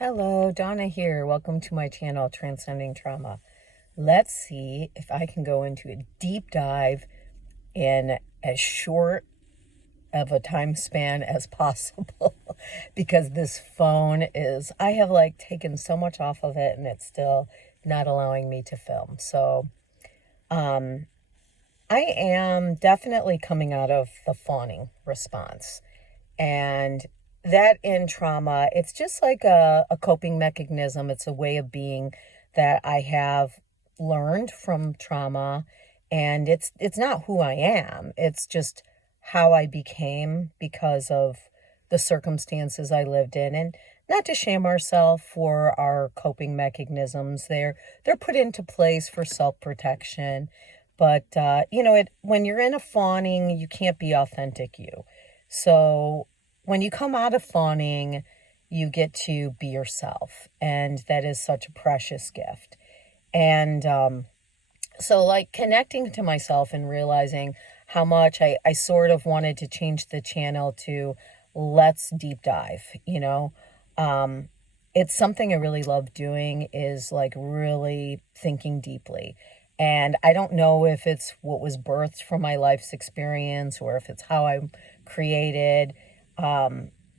Hello, Donna here. Welcome to my channel, Transcending Trauma. Let's see if I can go into a deep dive in as short of a time span as possible because this phone I have like taken so much off of it and it's still not allowing me to film. I am definitely coming out of the fawning response. And that in trauma, it's just like a coping mechanism. It's a way of being that I have learned from trauma. And it's not who I am. It's just how I became because of the circumstances I lived in. And not to shame ourselves for our coping mechanisms. They're put into place for self-protection. But when you're in a fawning, you can't be authentic you. So when you come out of fawning, you get to be yourself. And that is such a precious gift. And so, like, connecting to myself and realizing how much I sort of wanted to change the channel to let's deep dive. It's something I really love doing is like really thinking deeply. And I don't know if it's what was birthed from my life's experience or if it's how I'm created.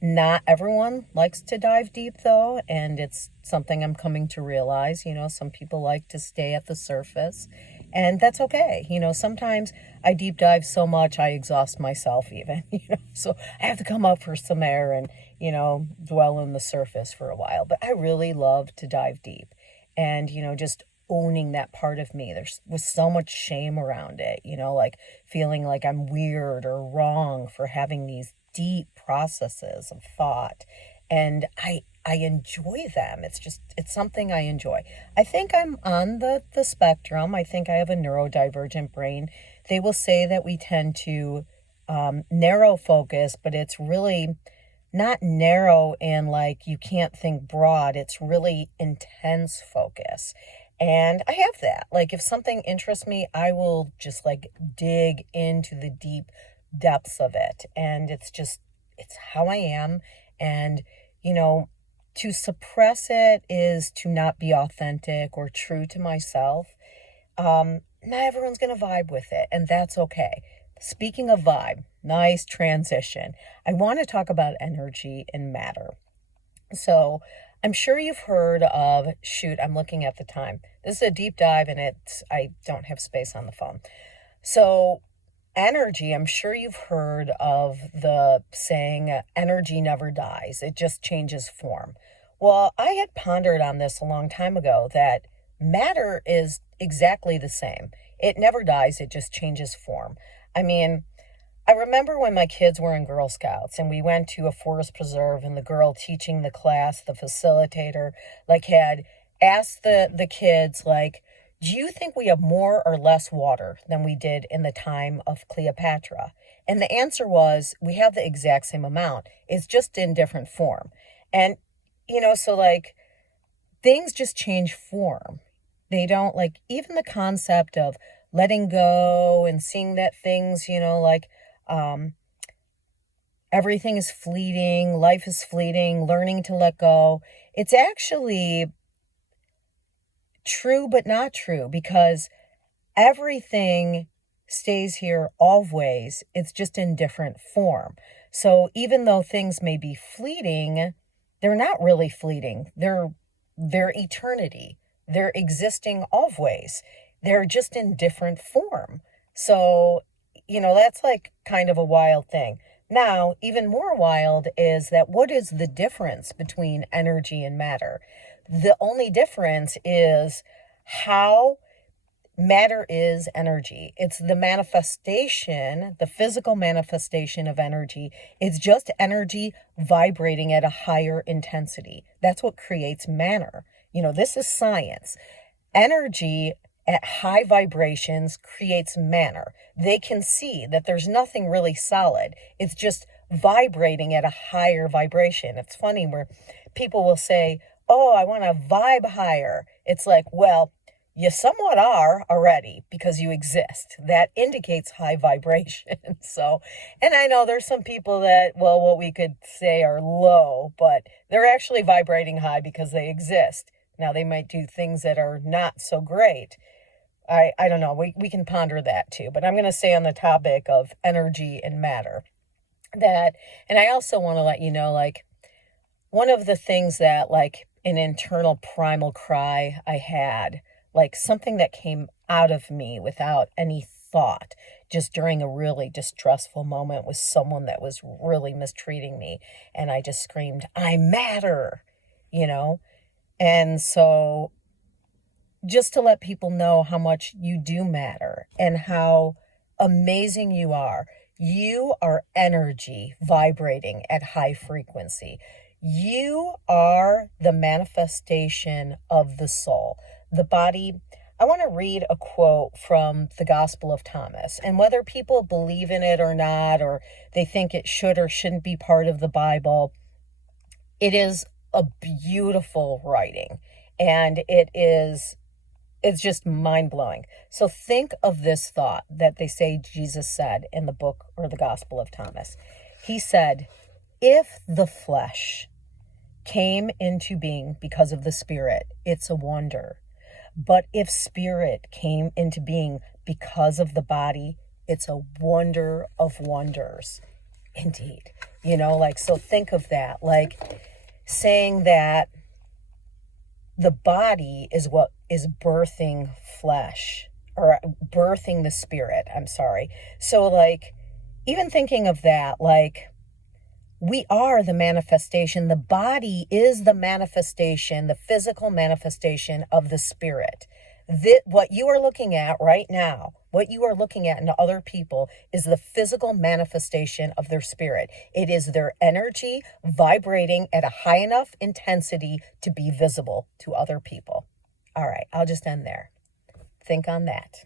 Not everyone likes to dive deep though, and it's something I'm coming to realize. Some people like to stay at the surface, and that's okay. Sometimes I deep dive so much I exhaust myself even, so I have to come up for some air and, dwell on the surface for a while. But I really love to dive deep and, just owning that part of me. There was so much shame around it, like feeling like I'm weird or wrong for having these deep processes of thought. And I enjoy them. It's something I enjoy. I think I'm on the spectrum. I think I have a neurodivergent brain. They will say that we tend to narrow focus, but it's really not narrow and like you can't think broad. It's really intense focus. And I have that. Like if something interests me, I will just like dig into the deep depths of it. And it's how I am. And, to suppress it is to not be authentic or true to myself. Not everyone's going to vibe with it, and that's okay. Speaking of vibe, nice transition. I want to talk about energy and matter. So I'm sure you've heard of, shoot, I'm looking at the time. This is a deep dive and I don't have space on the phone. So energy, I'm sure you've heard of the saying, energy never dies. It just changes form. Well, I had pondered on this a long time ago that matter is exactly the same. It never dies. It just changes form. I mean, I remember when my kids were in Girl Scouts and we went to a forest preserve and the girl teaching the class, the facilitator, like had asked the kids, like, do you think we have more or less water than we did in the time of Cleopatra? And the answer was, we have the exact same amount. It's just in different form. And, so like things just change form. They don't like even the concept of letting go and seeing that things, um, everything is fleeting, life is fleeting, learning to let go. It's actually true, but not true because everything stays here always. It's just in different form. So even though things may be fleeting, they're not really fleeting. They're eternity. They're existing always. They're just in different form. So, that's like kind of a wild thing. Now, even more wild is that what is the difference between energy and matter? The only difference is how matter is energy. It's the manifestation, the physical manifestation of energy. It's just energy vibrating at a higher intensity. That's what creates matter. This is science. Energy at high vibrations creates matter. They can see that there's nothing really solid. It's just vibrating at a higher vibration. It's funny where people will say, oh, I want to vibe higher. It's like, well, You somewhat are already because you exist. That indicates high vibration. So, and I know there's some people that, well, what we could say are low, but they're actually vibrating high because they exist. Now, they might do things that are not so great. I don't know. We can ponder that too. But I'm going to stay on the topic of energy and matter. And I also want to let you know, like, one of the things that, like, an internal primal cry I had, like something that came out of me without any thought, just during a really distressful moment with someone that was really mistreating me. And I just screamed, I matter, you know? And so just to let people know how much you do matter and how amazing you are. You are energy vibrating at high frequency. You are the manifestation of the soul. The body. I want to read a quote from the Gospel of Thomas. And whether people believe in it or not, or they think it should or shouldn't be part of the Bible, it is a beautiful writing. And it's just mind-blowing. So think of this thought that they say Jesus said in the book or the Gospel of Thomas. He said, if the flesh came into being because of the spirit, it's a wonder. But if spirit came into being because of the body, it's a wonder of wonders. Indeed. Like, so think of that, like saying that the body is what is birthing flesh, or birthing the spirit. I'm sorry. So, like, even thinking of that, like, we are the manifestation. The body is the manifestation, the physical manifestation of the spirit. What you are looking at right now, what you are looking at in other people is the physical manifestation of their spirit. It is their energy vibrating at a high enough intensity to be visible to other people. All right, I'll just end there. Think on that.